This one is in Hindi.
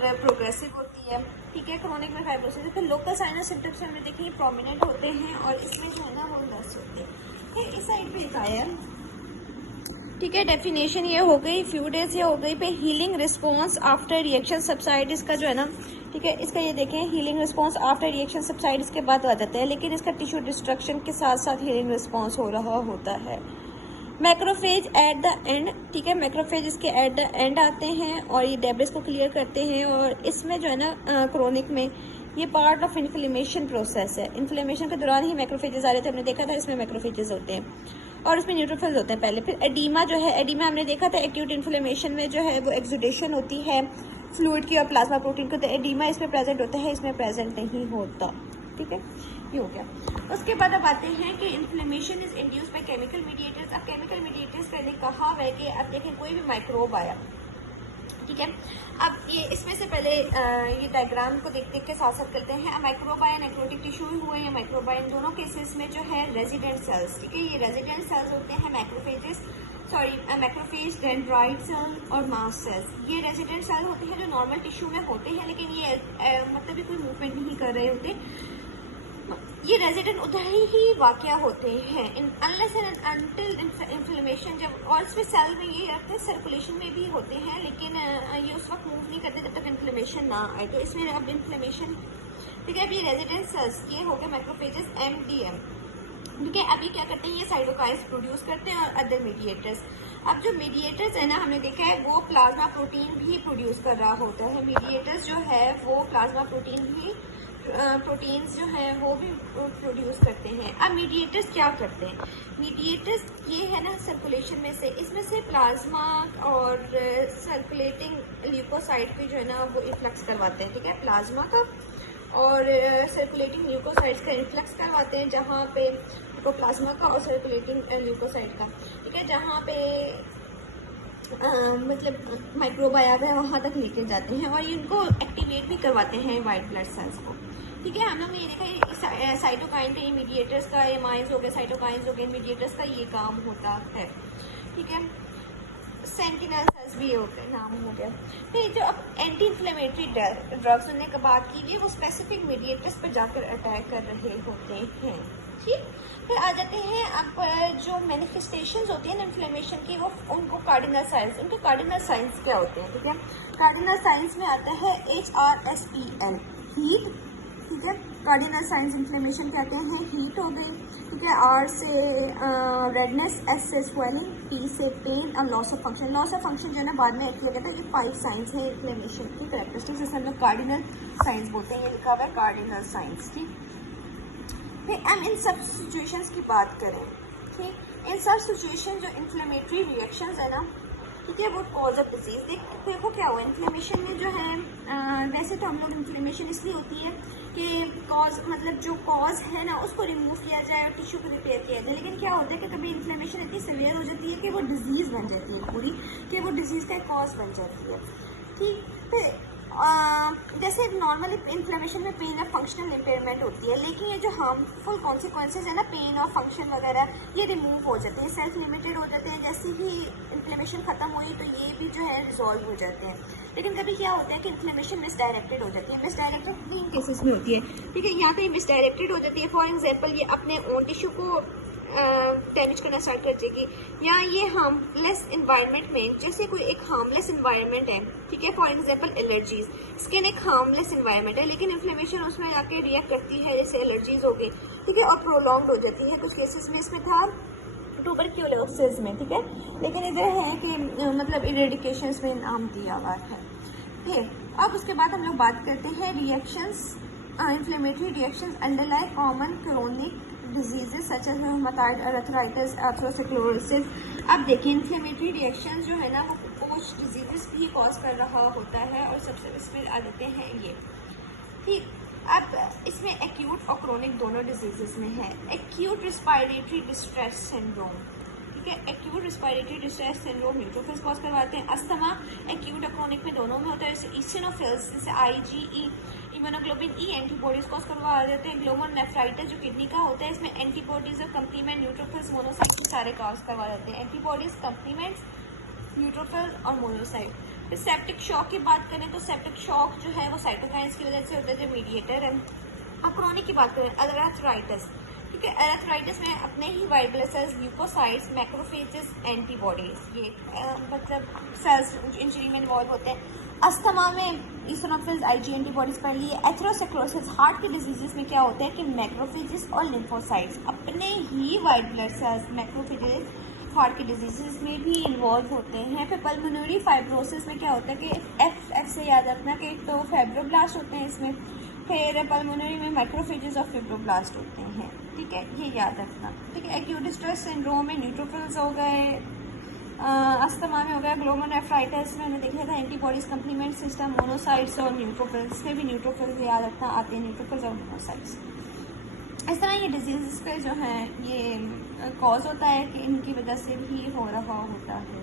प्रोग्रेसिव होती है, ठीक है। क्रोनिक में फाइब्रोसिस तो लोकल साइनस सिम्टम्स हमें देखिए प्रोमिनेंट होते हैं और इसमें जो है ना वो दस्त होते हैं। फिर इस साइड पे एक आया, ठीक है। डेफिनेशन ये हो गई, फ्यू डेज ये हो गई पे healing response after reaction subside, इसका जो है ना, ठीक है, इसका ये देखें healing response after reaction subside इसके बाद आ जाता है, लेकिन इसका टिश्यू डिस्ट्रक्शन के साथ साथ हीलिंग रिस्पॉन्स हो रहा होता है। मैक्रोफेज एट द एंड, ठीक है, मैक्रोफेज इसके एट द एंड आते हैं और ये डेब्रिस को क्लियर करते हैं। और इसमें जो है ना क्रोनिक में ये पार्ट ऑफ इन्फ्लेमेशन प्रोसेस है। इन्फ्लेमेशन के दौरान ही मैक्रोफेजेस आ रहे थे, हमने देखा था इसमें मैक्रोफेजेस होते हैं और इसमें न्यूट्रोफिल्स होते हैं पहले। फिर एडीमा जो है, एडीमा हमने देखा था एक्यूट इन्फ्लेमेशन में जो है वो एक्सुडेशन होती है फ्लूइड की और प्लाज्मा प्रोटीन को, तो एडीमा इसमें प्रेजेंट होता है, इसमें प्रेजेंट नहीं होता, ठीक है। ये हो गया। उसके बाद अब आते हैं कि inflammation is induce by chemical mediators. अब केमिकल मीडिएटर्स पहले कहा हुआ है कि अब देखें कोई भी माइक्रोब आया, ठीक है। अब ये इसमें से पहले ये डायग्राम को देख देख के साथ साथ करते हैं। माइक्रोब आया नेक्रोटिक टिश्यू हुए या माइक्रोब आया, इन दोनों केसेस में जो है रेजिडेंट सेल्स, ठीक है, ये रेजिडेंट सेल्स होते हैं macrophages, sorry macrophage, dendrite cell और मास्ट सेल्स। ये रेजिडेंट सेल होते हैं जो नॉर्मल टिश्यू में होते हैं, लेकिन ये मतलब ये कोई मूवमेंट नहीं कर रहे होते, ये रेजिडेंट उधर ही वाक़या होते हैं अनलेस एंड अनटिल इन्फ्लेमेशन। जब और इसमें सेल में ये रहते हैं, सर्कुलेशन में भी होते हैं, लेकिन ये उस वक्त मूव नहीं करते जब तक इन्फ्लेमेशन ना आए। तो इसमें अब इन्फ्लेमेशन, ठीक है। अब ये रेजिडेंट सेल्स ये हो गए मैक्रोफेजेस MDM, ठीक है। अभी क्या करते हैं, ये साइटोकाइन्स प्रोड्यूस करते हैं और अदर मीडिएटर्स। अब जो मीडिएटर्स है ना, हमने देखा है वो प्लाज्मा प्रोटीन भी प्रोड्यूस कर रहा होता है। मीडिएटर्स जो है वो प्लाज्मा प्रोटीन भी प्रोटीन्स जो हैं वो भी प्रोड्यूस करते हैं। अब मीडिएटर्स क्या करते हैं, मीडिएटर्स ये है ना सर्कुलेशन में से, इसमें से प्लाज्मा और सर्कुलेटिंग ल्यूकोसाइड भी जो है ना वो इफ्लक्स करवाते हैं, ठीक है, प्लाज्मा का और सर्कुलेटिंग ल्यूकोसाइड्स का इन्फ्लक्स करवाते हैं, जहाँ पे तो प्लाज्मा का और सर्कुलेटिंग ल्यूकोसाइड का, ठीक है, जहाँ पे मतलब माइक्रोब आया हुआ है वहाँ तक लेके जाते हैं और इनको एक्टिवेट भी करवाते हैं वाइट ब्लड सेल्स को, ठीक है। हम लोग ने ये देखा साइटोकाइन के मीडिएटर्स का, एमाइंस हो गए, साइटोकाइंस हो गए, मीडिएटर्स का ये काम होता है, ठीक है। सेंटिनल सेल्स भी हो गए, नाम हो गया। फिर जो अब एंटी इन्फ्लेमेटरी ड्रग्स उन्होंने का बात कीजिए, वो स्पेसिफिक मीडिएटर्स पर जाकर अटैक कर रहे होते हैं, ठीक। फिर आ जाते हैं अब जो मैनिफेस्टेशंस होती है ना इन्फ्लेमेशन की, वो उनको कार्डिनल साइंस, उनके कार्डिनल साइंस क्या होते हैं, ठीक है। कार्डिनल साइंस में आता है HRSPN, हीट, ठीक है। कार्डिनल साइंस इन्फ्लेमेशन कहते हैं, हीट हो गई, ठीक है। R से रेडनेस, S से स्वेलिंग, P से पेन और loss of function. Loss of function जो है ना बाद में एक्ट लगता है, ये 5 साइंस है इन्फ्लेमेशन की कैरेक्टरिस्टिक्स, जिसे हम लोग कार्डिनल साइंस बोलते हैं, ये लिखा हुआ है कार्डिनल साइंस, ठीक। फिर हम इन सब सिचुएशंस की बात करें, ठीक। इन सब सिचुएशन जो इन्फ्लेमेटरी रिएक्शंस है ना, ठीक है, वो कॉज ऑफ डिजीज। देखो क्या हुआ इन्फ्लेमेशन में जो है, वैसे तो हम लोग इन्फ्लेमेशन इसलिए होती है कि कॉज मतलब जो कॉज है ना उसको रिमूव किया जाए और टिश्यू को रिपेयर किया जाए, लेकिन क्या होता है कि कभी इन्फ्लेमेशन इतनी सीवियर हो जाती है कि वो डिजीज़ बन जाती है पूरी, कि वो डिजीज़ का कॉज बन जाती है, ठीक। फिर जैसे नॉर्मली इन्फ्लेमेशन में पेन और फंक्शनल इम्पेयरमेंट होती है, लेकिन ये जो हार्मफुल कॉन्सिक्वेंसेज है ना पेन और फंक्शन वगैरह, ये रिमूव हो जाते हैं, सेल्फ लिमिटेड हो जाते हैं। जैसे ही इन्फ्लेमेशन खत्म हुई तो ये भी जो है रिजॉल्व हो जाते हैं। लेकिन कभी क्या होता है कि इन्फ्लेमेशन मिसडायरेक्टेड हो जाती है, मिसडायरेक्टेड 3 केसेस में होती है, ठीक है। यहाँ पे मिसडायरेक्टेड हो जाती है, फॉर एग्जाम्पल ये अपने ओन टिश्यू को डैमेज करना स्टार्ट कर देगी, या ये हार्मलेस इन्वायरमेंट में, जैसे कोई एक हार्मलेस इन्वायरमेंट है, ठीक है, फॉर एग्जांपल एलर्जीज, स्किन एक हार्मलेस इन्वायरमेंट है, लेकिन इन्फ्लेमेशन उसमें आके रिएक्ट करती है, जैसे एलर्जीज हो गई, ठीक है, और प्रोलॉन्ग्ड हो जाती है। कुछ केसेस में इसमें था ट्यूबरक्यूलोसिस में, ठीक है, लेकिन इधर है कि मतलब इरेडिकेशन में नाम दिया हुआ है, ठीक है। अब उसके बाद हम लोग बात करते हैं reactions, inflammatory reactions underlie common chronic diseases such as rheumatoid arthritis, atherosclerosis. अब देखिए इन्फ्लेमेटरी रिएक्शंस जो है ना वो कुछ डिजीजेस भी कॉज कर रहा होता है और सबसे इसमें आ जाते हैं ये, ठीक। अब इसमें एक्यूट और क्रोनिक दोनों डिजीजेस में है। एक्यूट रिस्पायरेटरी डिस्ट्रेस सिंड्रोम, ठीक है, acute respiratory distress syndrome neutrophils cause करवाते हैं। अस्थमा एक्यूट और क्रोनिक में दोनों में होता है, जैसे ईसिनोफिल्स, जैसे IgE, immunoglobulin E antibodies cause करवा देते हैं। ग्लोमेरुलनेफ्राइटिस जो किडनी का होता है, इसमें एंटीबॉडीज और कंप्लीमेंट न्यूट्रोफिल्स मोनोसाइट सारे कॉज करवा देते हैं। एंटीबॉडीज, कंप्लीमेंट्स, न्यूट्रोफिल्स और मोनोसाइट। फिर सेप्टिक शॉक की बात करें तो सेप्टिक शॉक जो है वो साइटोकाइंस की वजह से होता है, जो मीडिएटर है। अब क्रोनिक की बात करें, अर्थराइटिस, ठीक है, अर्थराइटिस में अपने ही white blood cells, leukocytes, macrophages, antibodies, ये मतलब सेल्स इंजरी में इन्वॉल्व होते हैं। अस्थमा में इसिनोफिल्स, आईजी एंटीबॉडीज पढ़ लिए। एथेरोस्क्लेरोसिस, हार्ट के डिजीजेस में क्या होता है कि मैक्रोफेजेस और लिम्फोसाइट्स अपने ही white blood cells, macrophages heart के डिजीजेस में भी इन्वॉल्व होते हैं। फिर पल्मोनरी फाइब्रोसिस में क्या होता है कि एफ से याद रखना कि एक तो फाइब्रोब्लास्ट होते हैं इसमें, फिर पल्मोनरी में माइक्रोफेजेस और फिब्रोब्लास्ट होते हैं, ठीक है, ये याद रखना, ठीक है। एक्यूट स्ट्रेस सिंड्रोम में न्यूट्रोफिल्स हो गए, अस्थमा में हो गया, ग्लोमेरुलनेफ्राइटिस में हमने देखा था एंटीबॉडीज कंप्लीमेंट सिस्टम, मोनोसाइट्स और न्यूट्रोफिल्स, में भी न्यूट्रोफिल्स याद रखना आते हैं, न्यूट्रोफिल्स और मोनोसाइट्स। इस तरह ये डिजीज़ पे जो है ये कॉज होता है कि इनकी वजह से भी हो रहा होता है।